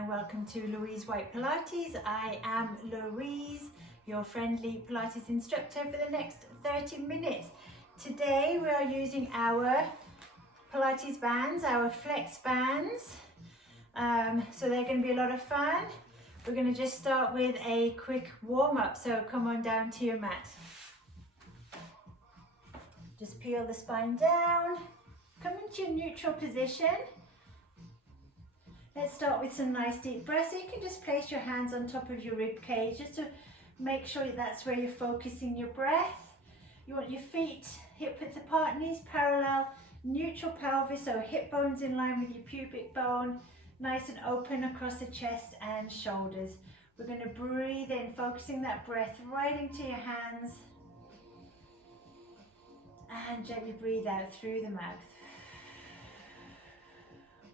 and welcome to Louise White Pilates. I am Louise, your friendly Pilates instructor for the next 30 minutes. Today we are using our Pilates bands, our flex bands. So they're going to be a lot of fun. We're going to just start with a quick warm-up, so come on down to your mat. Just peel the spine down, come into your neutral position. Let's start with some nice deep breaths. So you can just place your hands on top of your rib cage just to make sure that's where you're focusing your breath. You want your feet hip width apart, knees parallel, neutral pelvis, so hip bones in line with your pubic bone, nice and open across the chest and shoulders. We're going to breathe in, focusing that breath right into your hands, and gently breathe out through the mouth.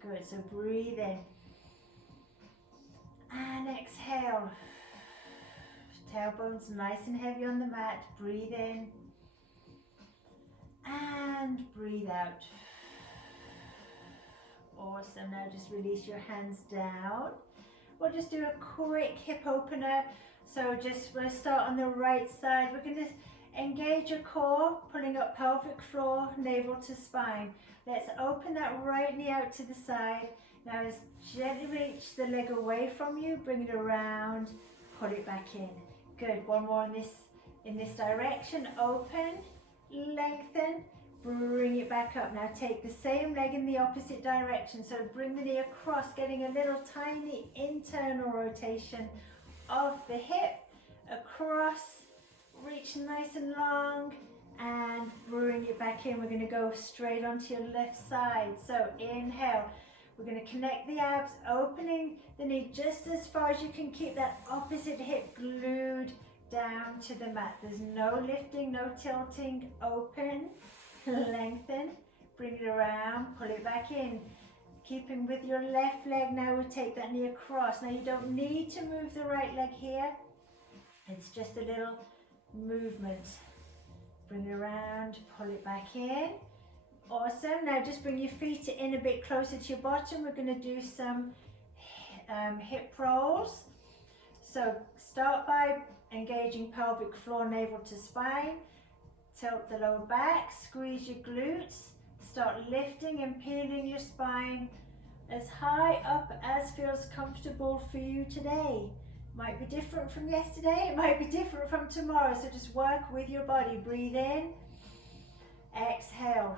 Good, so breathe in and exhale. Tailbones nice and heavy on the mat. Breathe in and breathe out. Awesome. Now just release your hands down. We'll just do a quick hip opener. So we'll start on the right side. We're going to engage your core, pulling up pelvic floor, navel to spine. Let's open that right knee out to the side. Now just gently reach the leg away from you, bring it around, pull it back in. Good, one more in this direction. Open, lengthen, bring it back up. Now take the same leg in the opposite direction. So bring the knee across, getting a little tiny internal rotation of the hip, across, reach nice and long, and bring it back in. We're going to go straight onto your left side. So inhale, we're going to connect the abs, opening the knee just as far as you can. Keep that opposite hip glued down to the mat. There's no lifting, no tilting. Open, lengthen, bring it around, pull it back in. Keeping with your left leg, now we'll take that knee across. Now you don't need to move the right leg here. It's just a little movement. Bring it around, pull it back in. Awesome. Now just bring your feet in a bit closer to your bottom. We're going to do some hip rolls. So start by engaging pelvic floor, navel to spine. Tilt the lower back, squeeze your glutes. Start lifting and peeling your spine as high up as feels comfortable for you today. Might be different from yesterday, it might be different from tomorrow, so just work with your body. Breathe in, exhale.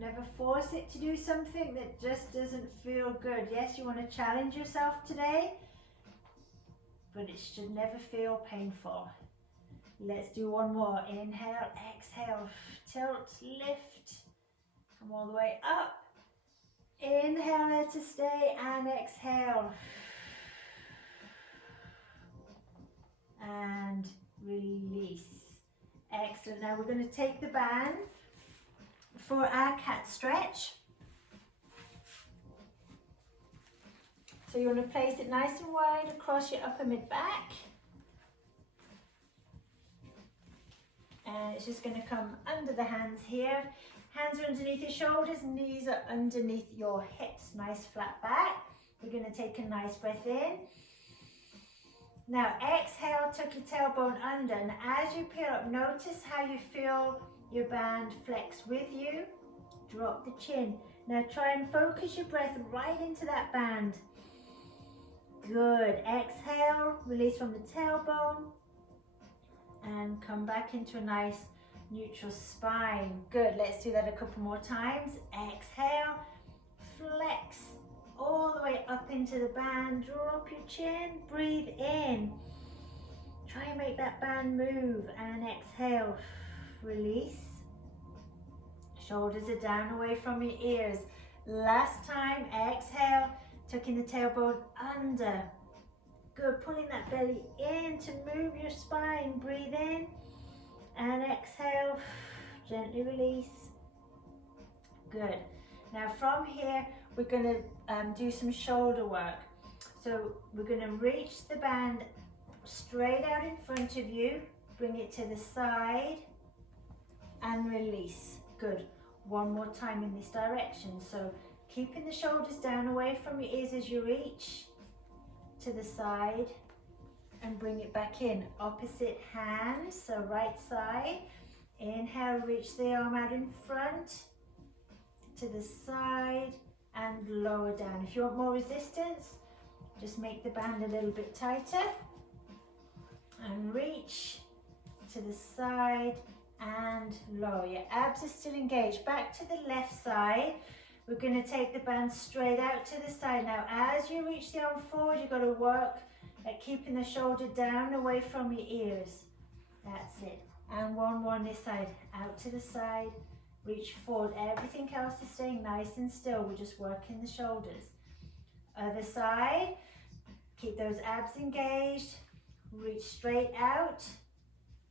Never force it to do something that just doesn't feel good. Yes, you want to challenge yourself today, but it should never feel painful. Let's do one more. Inhale, exhale, tilt, lift, come all the way up. Inhale there to stay, and exhale. And release. Excellent. Now we're going to take the band for our cat stretch. So you want to place it nice and wide across your upper mid back. And it's just going to come under the hands here. Hands are underneath your shoulders, knees are underneath your hips. Nice flat back. We're going to take a nice breath in. Now exhale, tuck your tailbone under, and as you peel up, notice how you feel your band flex with you. Drop the chin. Now try and focus your breath right into that band. Good. Exhale, release from the tailbone, and come back into a nice neutral spine. Good. Let's do that a couple more times. Exhale, flex all the way up into the band. Drop your chin, breathe in. Try and make that band move, and exhale, release. Shoulders are down away from your ears. Last time, exhale, tucking the tailbone under. Good, pulling that belly in to move your spine. Breathe in and exhale, gently release. Good. Now from here, we're going to do some shoulder work. So we're going to reach the band straight out in front of you, bring it to the side and release. Good. One more time in this direction. So keeping the shoulders down away from your ears as you reach. to the side and bring it back in. Opposite hand, so right side. Inhale, reach the arm out in front, to the side and lower down. If you want more resistance, just make the band a little bit tighter and reach to the side and lower. Your abs are still engaged. Back to the left side. We're going to take the band straight out to the side. Now, as you reach the arm forward, you've got to work at keeping the shoulder down away from your ears. That's it. And one more on this side. Out to the side. Reach forward. Everything else is staying nice and still. We're just working the shoulders. Other side. Keep those abs engaged. Reach straight out.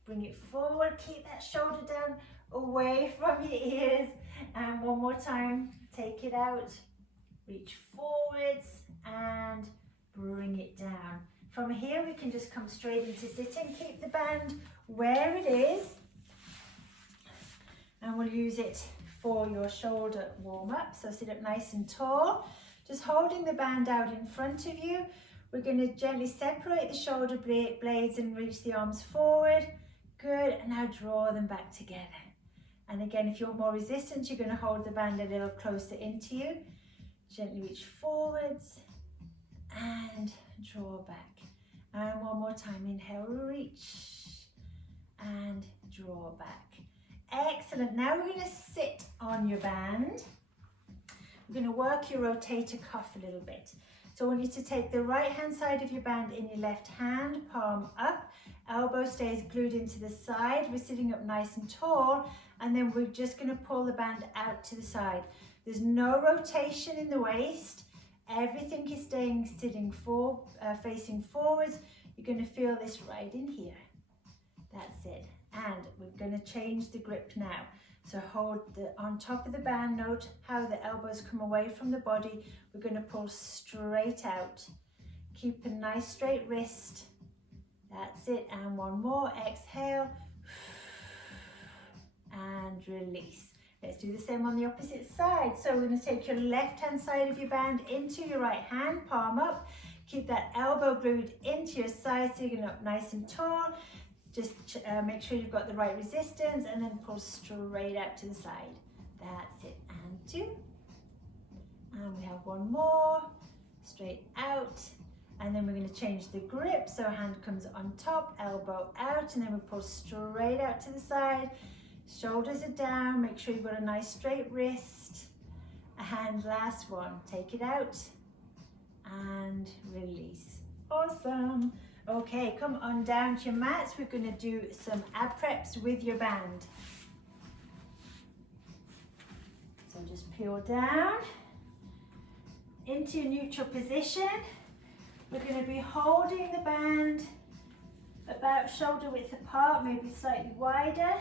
Bring it forward. Keep that shoulder down away from your ears. And one more time. Take it out. Reach forwards and bring it down. From here we can just come straight into sitting. Keep the band where it is. And we'll use it for your shoulder warm up. So sit up nice and tall. Just holding the band out in front of you. We're going to gently separate the shoulder blades and reach the arms forward. Good. And now draw them back together. And again, if you want more resistance, you're going to hold the band a little closer into you. Gently reach forwards and draw back. And one more time. Inhale, reach and draw back. Excellent. Now we're going to sit on your band. We're going to work your rotator cuff a little bit. So I want you to take the right hand side of your band in your left hand, palm up, elbow stays glued into the side. We're sitting up nice and tall, and then we're just going to pull the band out to the side. There's no rotation in the waist. Everything is staying facing forwards. You're going to feel this right in here. That's it. And we're going to change the grip now. So hold on top of the band, note how the elbows come away from the body. We're going to pull straight out. Keep a nice straight wrist. That's it. And one more. Exhale. And release. Let's do the same on the opposite side. So we're going to take your left hand side of your band into your right hand, palm up. Keep that elbow glued into your side so you're going up nice and tall. Just make sure you've got the right resistance and then pull straight out to the side. That's it. And two. And we have one more. Straight out. And then we're going to change the grip. So hand comes on top, elbow out, and then we pull straight out to the side. Shoulders are down. Make sure you've got a nice straight wrist. And last one. Take it out. And release. Awesome. Okay, come on down to your mats. We're going to do some ab preps with your band. So just peel down into your neutral position. We're going to be holding the band about shoulder width apart, maybe slightly wider.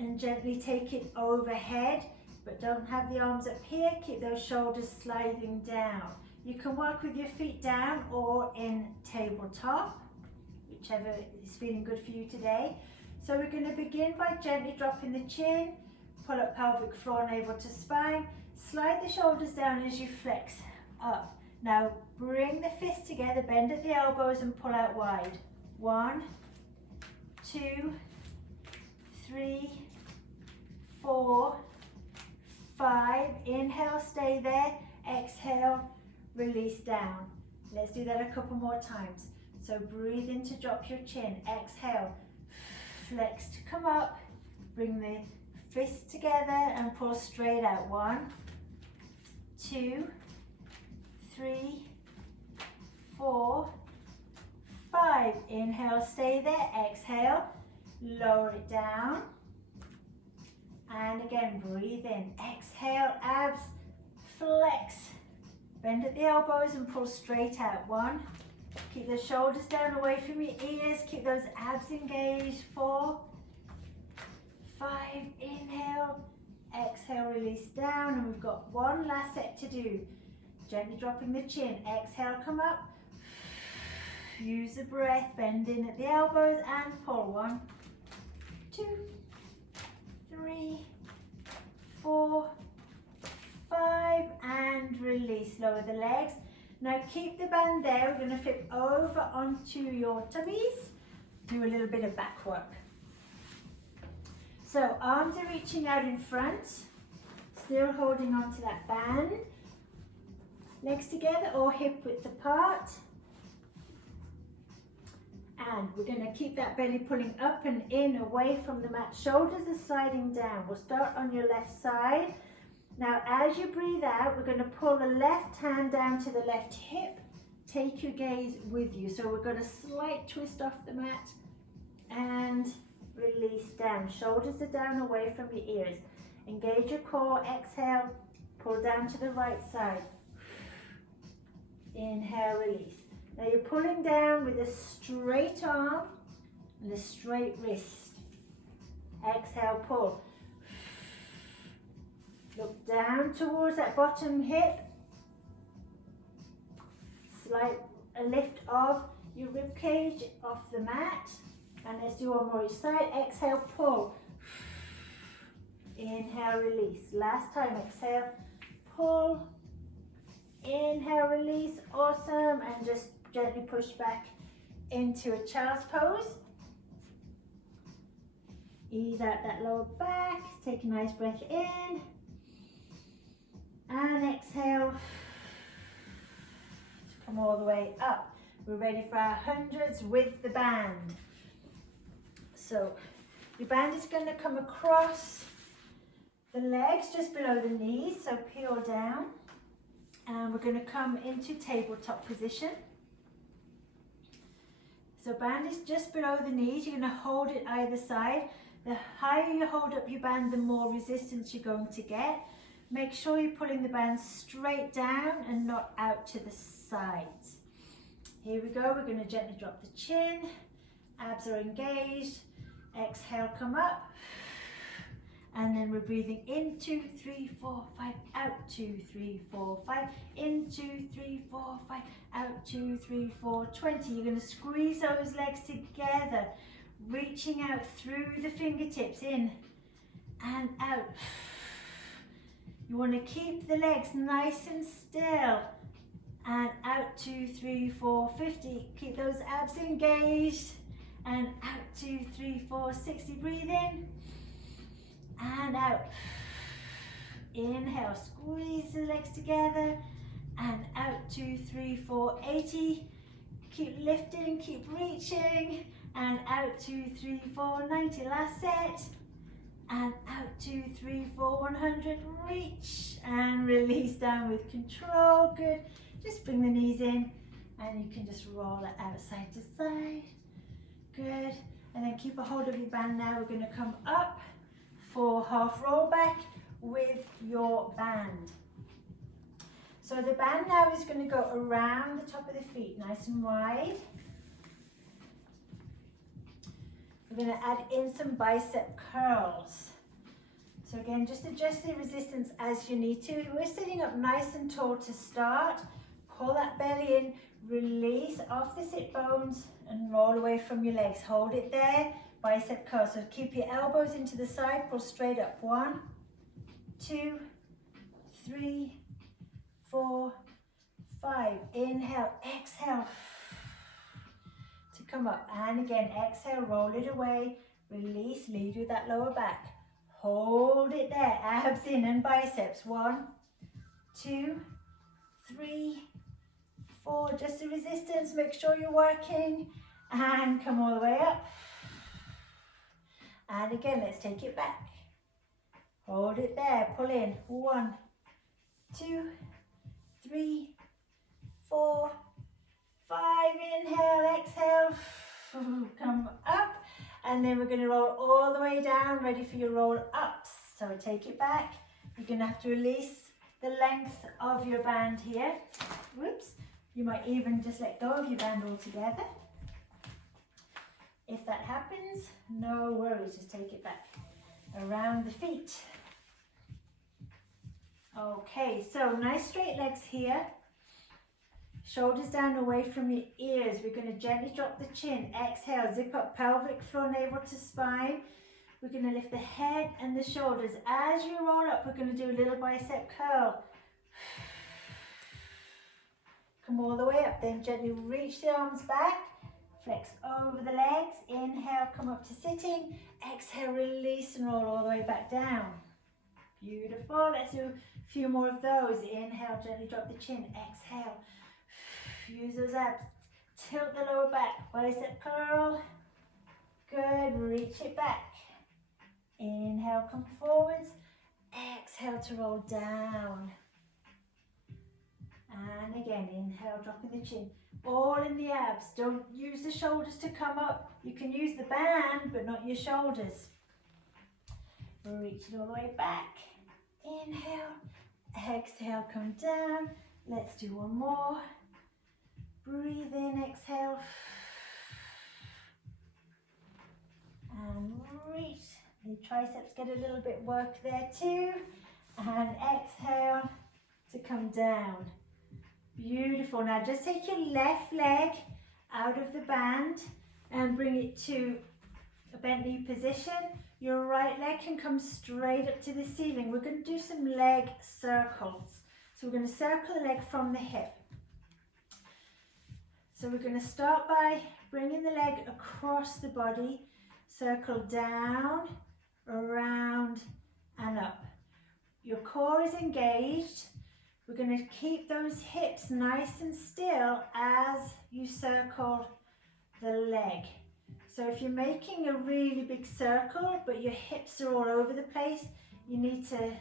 And gently take it overhead, but don't have the arms up here. Keep those shoulders sliding down. You can work with your feet down or in tabletop, whichever is feeling good for you today. So we're going to begin by gently dropping the chin, pull up pelvic floor, navel to spine, slide the shoulders down as you flex up. Now bring the fists together, bend at the elbows and pull out wide. 1, 2, 3, 4, 5. Inhale, stay there. Exhale. Release down. Let's do that a couple more times. So breathe in to drop your chin. Exhale. Flex to come up. Bring the fists together and pull straight out. 1, 2, 3, 4, 5. Inhale, stay there. Exhale. Lower it down. And again, breathe in. Exhale, abs, flex. Bend at the elbows and pull straight out. 1. Keep the shoulders down away from your ears. Keep those abs engaged. 4, 5. Inhale. Exhale, release down. And we've got one last set to do. Gently dropping the chin. Exhale, come up. Use the breath. Bend in at the elbows and pull. 1, 2, 3, 4, 5, and release. Lower the legs. Now keep the band there. We're going to flip over onto your tummies. Do a little bit of back work. So arms are reaching out in front, still holding on to that band. Legs together or hip width apart. And we're going to keep that belly pulling up and in, away from the mat. Shoulders are sliding down. We'll start on your left side. Now as you breathe out, we're going to pull the left hand down to the left hip. Take your gaze with you. So we're going to slight twist off the mat and release down. Shoulders are down away from your ears. Engage your core. Exhale. Pull down to the right side. Inhale, release. Now you're pulling down with a straight arm and a straight wrist. Exhale, pull. Look down towards that bottom hip. Slight lift of your rib cage off the mat. And let's do one more each side. Exhale, pull. Inhale, release. Last time, exhale, pull. Inhale, release. Awesome. And just gently push back into a child's pose. Ease out that lower back. Take a nice breath in. And exhale to come all the way up. We're ready for our hundreds with the band. So your band is going to come across the legs just below the knees, so peel down. And we're going to come into tabletop position. So band is just below the knees. You're going to hold it either side. The higher you hold up your band, the more resistance you're going to get. Make sure you're pulling the band straight down and not out to the sides. Here we go. We're going to gently drop the chin. Abs are engaged. Exhale, come up. And then we're breathing in 2, 3, 4, 5, out 2, 3, 4, 5, in 2, 3, 4, 5, out 2, 3, 4, 20. You're going to squeeze those legs together, reaching out through the fingertips, in and out. You want to keep the legs nice and still, and out 2, 3, 4, 50. Keep those abs engaged, and out 2, 3, 4, 60. Breathe in and out. Inhale, squeeze the legs together, and out 2, 3, 4, 80. Keep lifting, keep reaching, and out 2, 3, 4, 90. Last set, and out 2, 3, 4, 100. Reach and release down with control. Good. Just bring the knees in, and you can just roll it out side to side. Good. And then keep a hold of your band. Now we're going to come up for half roll back with your band. So the band now is going to go around the top of the feet, nice and wide. We're going to add in some bicep curls. So again, just adjust the resistance as you need to. We're sitting up nice and tall to start. Pull that belly in, release off the sit bones and roll away from your legs. Hold it there, bicep curl. So keep your elbows into the side, pull straight up. 1, 2, 3, 4, 5. Inhale, exhale to come up. And again, exhale, roll it away, release, lead with that lower back. Hold it there, abs in and biceps. 1, 2, 3, 4. Just the resistance, make sure you're working. And come all the way up. And again, let's take it back. Hold it there, pull in. 1, 2, 3, 4, 5. Inhale, exhale. Come up. And then we're going to roll all the way down, ready for your roll ups. So take it back. You're going to have to release the length of your band here. Whoops. You might even just let go of your band altogether. If that happens, no worries, just take it back around the feet. Okay, so nice straight legs here. Shoulders down away from your ears. We're going to gently drop the chin. Exhale, zip up pelvic floor, navel to spine. We're going to lift the head and the shoulders. As you roll up, we're going to do a little bicep curl. come all the way up. Then gently reach the arms back, flex over the legs. Inhale, come up to sitting. Exhale, release and roll all the way back down. Beautiful. Let's do a few more of those. Inhale, gently drop the chin. Exhale. Use those abs. Tilt the lower back. Bicep curl. Good. Reach it back. Inhale, come forwards. Exhale to roll down. And again, inhale, dropping the chin. All in the abs. Don't use the shoulders to come up. You can use the band, but not your shoulders. Reach it all the way back. Inhale. Exhale, come down. Let's do one more. Breathe in, exhale. And reach. The triceps get a little bit work there too. And exhale to come down. Beautiful. Now just take your left leg out of the band and bring it to a bent knee position. Your right leg can come straight up to the ceiling. We're going to do some leg circles. So we're going to circle the leg from the hip. So we're going to start by bringing the leg across the body, circle down, around and up. Your core is engaged. We're going to keep those hips nice and still as you circle the leg. So if you're making a really big circle but your hips are all over the place, you need to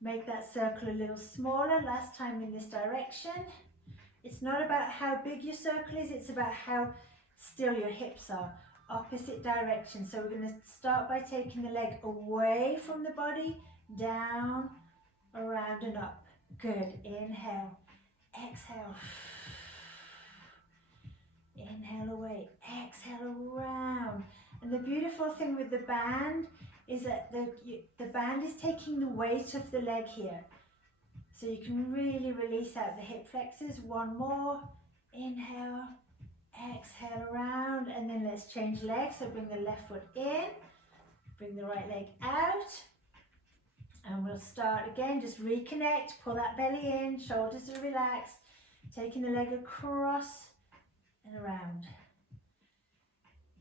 make that circle a little smaller. Last time in this direction. It's not about how big your circle is, it's about how still your hips are. Opposite direction. So we're going to start by taking the leg away from the body, down, around and up. Good. Inhale. Exhale. Inhale away. Exhale around. And the beautiful thing with the band is that the band is taking the weight of the leg here. So you can really release out the hip flexors. One more. Inhale. Exhale around. And then let's change legs. So bring the left foot in. Bring the right leg out. And we'll start again. Just reconnect. Pull that belly in. Shoulders are relaxed. Taking the leg across and around.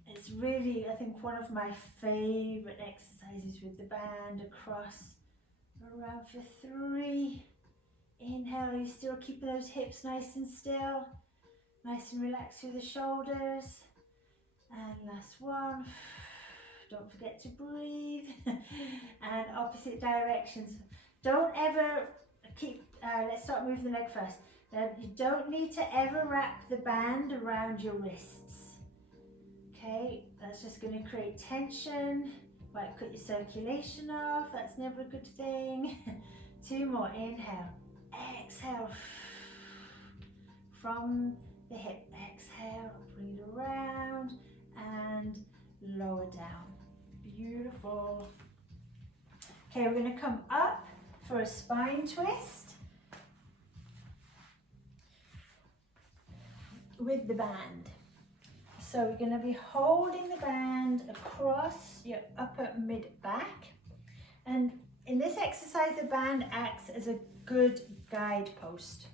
It's really, I think, one of my favorite exercises with the band. Across, around for 3. Inhale, you're still keeping those hips nice and still. Nice and relaxed through the shoulders. And last one. Don't forget to breathe. And opposite directions. Don't ever keep, let's start moving the leg first. You don't need to ever wrap the band around your wrists. Okay, that's just going to create tension. Might cut your circulation off. That's never a good thing. 2 more. Inhale. Exhale. From the hip. Exhale. Bring it around and lower down. Beautiful. Okay, we're going to come up for a spine twist with the band. So we're going to be holding the band across your upper mid back, and in this exercise the band acts as a good guidepost.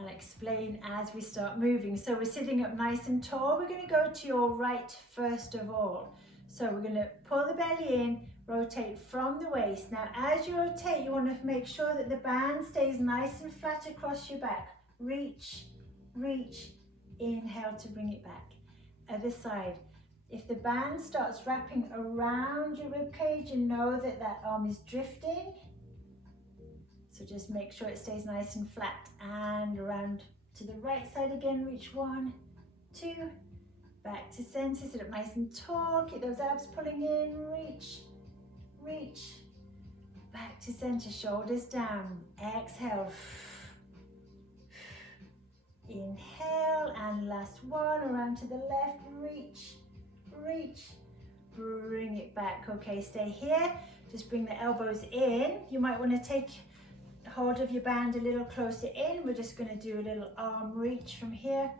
I'll explain as we start moving. So we're sitting up nice and tall. We're going to go to your right first of all. So we're going to pull the belly in, rotate from the waist. Now as you rotate, you want to make sure that the band stays nice and flat across your back. Reach, reach, inhale to bring it back. Other side. If the band starts wrapping around your rib cage, you know that that arm is drifting. So just make sure it stays nice and flat. And around to the right side again, reach 1, 2, back to center, sit up nice and tall, keep those abs pulling in, reach, reach, back to center, shoulders down, exhale, inhale, and last one, around to the left, reach, reach, bring it back. Okay, stay here, just bring the elbows in. You might want to take hold of your band a little closer in. We're just going to do a little arm reach from here.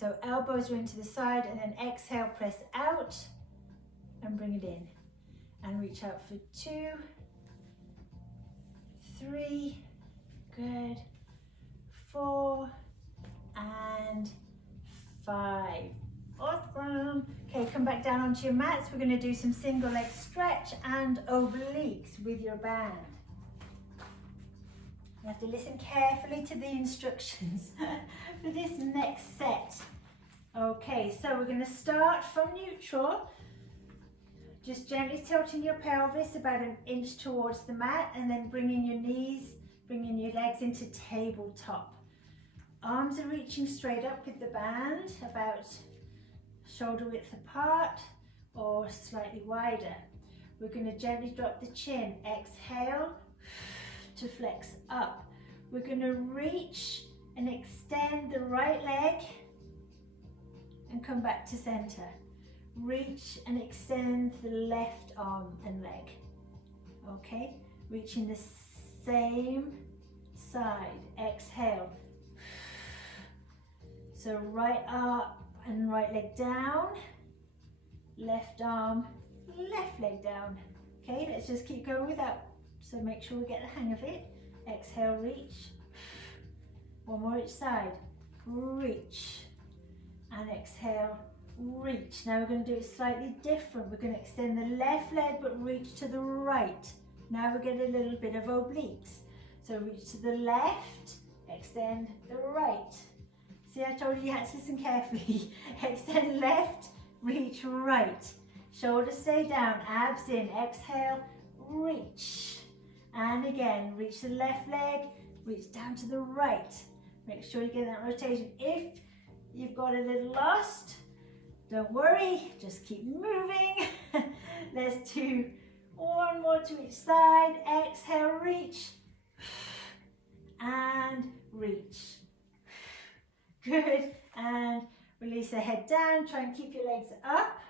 So elbows are into the side, and then exhale, press out and bring it in. And reach out for 2, 3, good, and 5. Awesome. Okay, come back down onto your mats. We're going to do some single leg stretch and obliques with your band. You have to listen carefully to the instructions for this next set. Okay, so we're going to start from neutral, just gently tilting your pelvis about an inch towards the mat, and then bringing your knees, bringing your legs into tabletop. Arms are reaching straight up with the band, about shoulder width apart or slightly wider. We're going to gently drop the chin. Exhale to flex up. We're going to reach and extend the right leg and come back to center. Reach and extend the left arm and leg. Okay, reaching the same side. Exhale. So right arm and right leg down, left arm, left leg down. Okay, let's just keep going with that. So make sure we get the hang of it. Exhale, reach. One more each side. Reach. And exhale, reach. Now we're going to do it slightly different. We're going to extend the left leg but reach to the right. Now we get a little bit of obliques. So reach to the left, extend the right. See, I told you had to listen carefully. Extend left, reach right. Shoulders stay down, abs in. Exhale, reach. And again, reach the left leg, reach down to the right. Make sure you get that rotation. If you've got a little lost, don't worry, just keep moving. Let's do one more to each side. Exhale, reach. And reach. Good. And release the head down. Try and keep your legs up.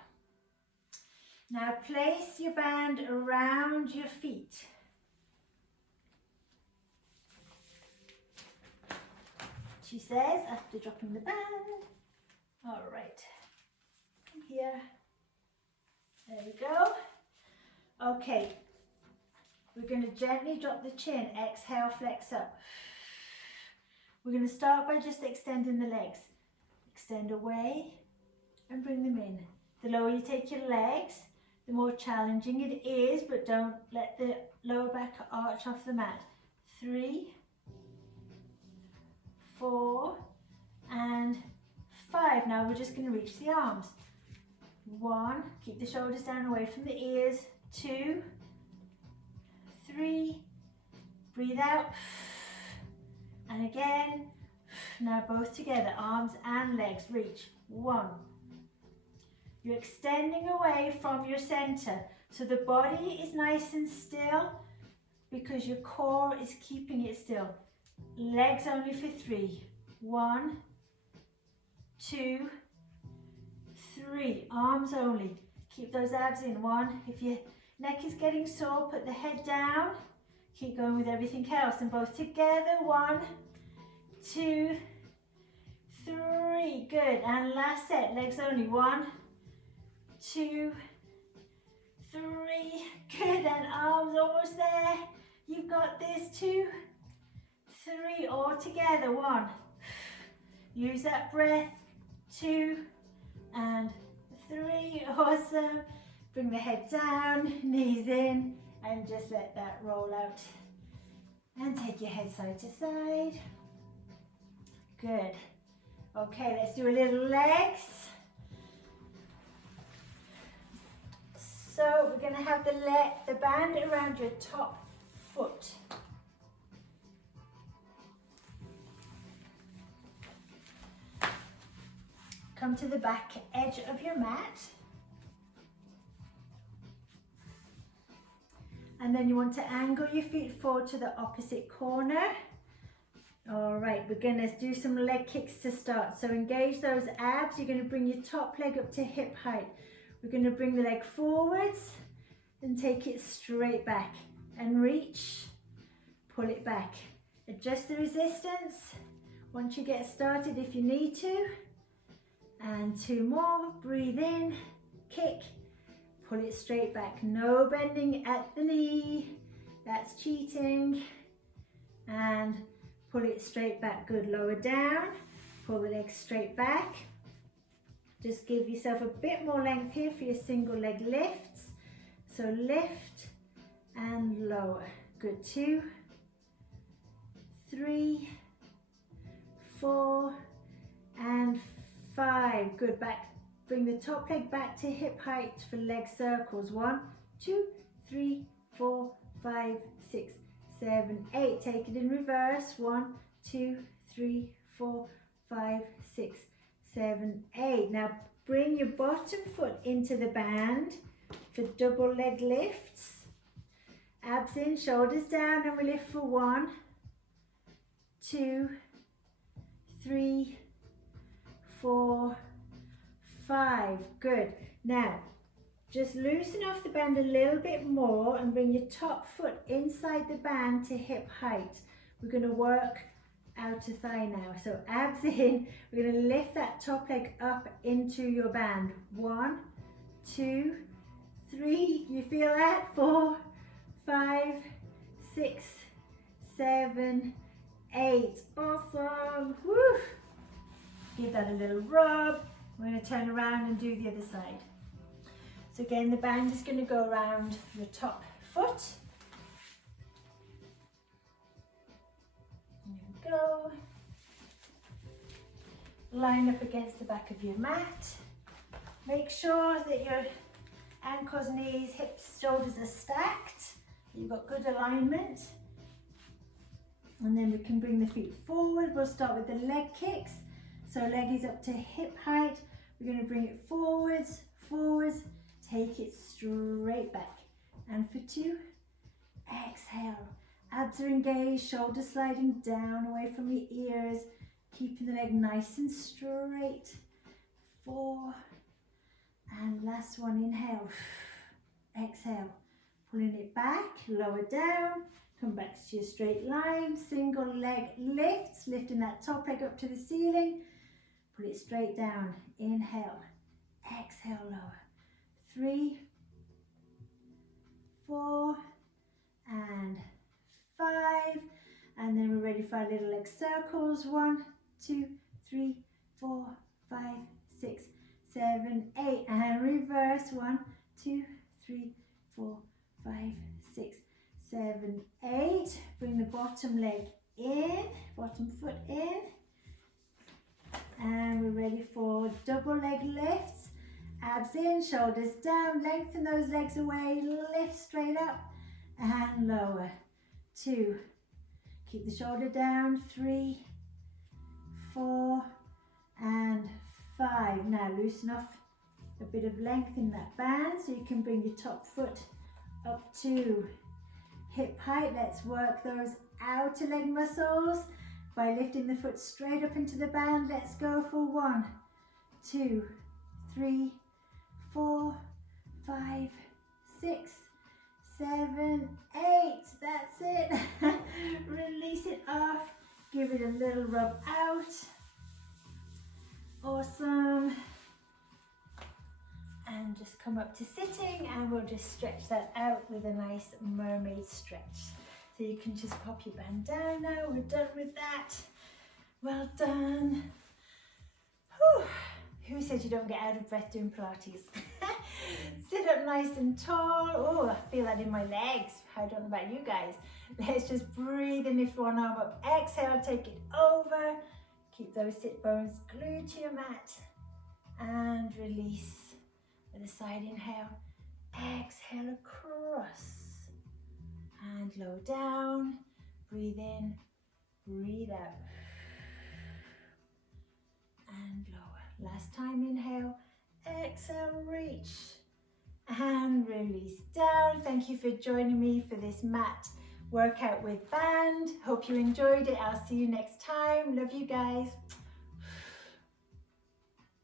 Now place your band around your feet. She says after dropping the band. All right. Come here. There we go. Okay. We're going to gently drop the chin. Exhale, flex up. We're going to start by just extending the legs. Extend away and bring them in. The lower you take your legs, the more challenging it is, but don't let the lower back arch off the mat. 3, 4, and 5. Now we're just going to reach the arms. 1, keep the shoulders down away from the ears. 2, 3, breathe out. And again, now both together, arms and legs, reach. 1. You're extending away from your center. So the body is nice and still because your core is keeping it still. Legs only for 3. 1, 2, 3. Arms only. Keep those abs in. 1. If your neck is getting sore, put the head down. Keep going with everything else. And both together. 1, 2, 3. Good. And last set. Legs only. 1, 2, 3. Good. And arms almost there. You've got this. 2, 3. All together. 1. Use that breath. 2 and 3. Awesome. Bring the head down, knees in, and just let that roll out. And take your head side to side. Good. Okay, let's do a little legs. So we're going to have the band around your top foot. Come to the back edge of your mat. And then you want to angle your feet forward to the opposite corner. All right, we're going to do some leg kicks to start. So engage those abs. You're going to bring your top leg up to hip height. We're going to bring the leg forwards and take it straight back and reach, pull it back. Adjust the resistance once you get started if you need to. And 2 more, breathe in, kick, pull it straight back. No bending at the knee, that's cheating. And pull it straight back, good. Lower down, Pull the legs straight back. Just give yourself a bit more length here for your single leg lifts. So lift and lower. Good. 2, 3, 4, and 5. Good. Back. Bring the top leg back to hip height for leg circles. 1, 2, 3, 4, 5, 6, 7, 8. Take it in reverse. 1, 2, 3, 4, 5, 6, 7, 8. Now bring your bottom foot into the band for double leg lifts. Abs in, shoulders down, and we lift for 1, 2, 3, 4, 5. Good. Now just loosen off the band a little bit more and bring your top foot inside the band to hip height. We're going to work outer thigh now. So abs in, we're going to lift that top leg up into your band. 1, 2, 3, you feel that? 4, 5, 6, 7, 8. Awesome. Woo. Give that a little rub. We're going to turn around and do the other side. So again, the band is going to go around your top foot. There we go. Line up against the back of your mat. Make sure that your ankles, knees, hips, shoulders are stacked. You've got good alignment. And then we can bring the feet forward. We'll start with the leg kicks. So leg is up to hip height. We're going to bring it forwards, forwards. Take it straight back. And for 2, exhale. Abs are engaged, shoulders sliding down away from your ears. Keeping the leg nice and straight. 4. And last one, inhale. Exhale. Pulling it back, lower down. Come back to your straight line. Single leg lifts, lifting that top leg up to the ceiling. Put it straight down. Inhale. Exhale, lower. 3, 4, and 5. And then we're ready for our little leg circles. 1, 2, 3, 4, 5, 6, 7, 8. And reverse. 1, 2, 3, 4, 5, 6, 7, 8. Bring the bottom leg in, bottom foot in. And we're ready for double leg lifts. Abs in, shoulders down, lengthen those legs away, lift straight up and lower. 2, keep the shoulder down. 3, 4, and 5. Now loosen off a bit of length in that band so you can bring your top foot up to hip height. Let's work those outer leg muscles by lifting the foot straight up into the band. Let's go for 1, 2, 3, 4, 5, 6, 7, 8. That's it. Release it off. Give it a little rub out. Awesome. And just come up to sitting, and we'll just stretch that out with a nice mermaid stretch. So you can just pop your band down now. We're done with that. Well done. Whew. Who said you don't get out of breath doing Pilates? Sit up nice and tall. Oh, I feel that in my legs. I don't know about you guys. Let's just breathe and lift one arm up. Exhale, take it over. Keep those sit bones glued to your mat. And release with a side inhale. Exhale across. And low down. Breathe in, breathe out. And lower. Last time, inhale, exhale, reach, and release down. Thank you for joining me for this mat workout with band. Hope you enjoyed it. I'll see you next time. Love you guys.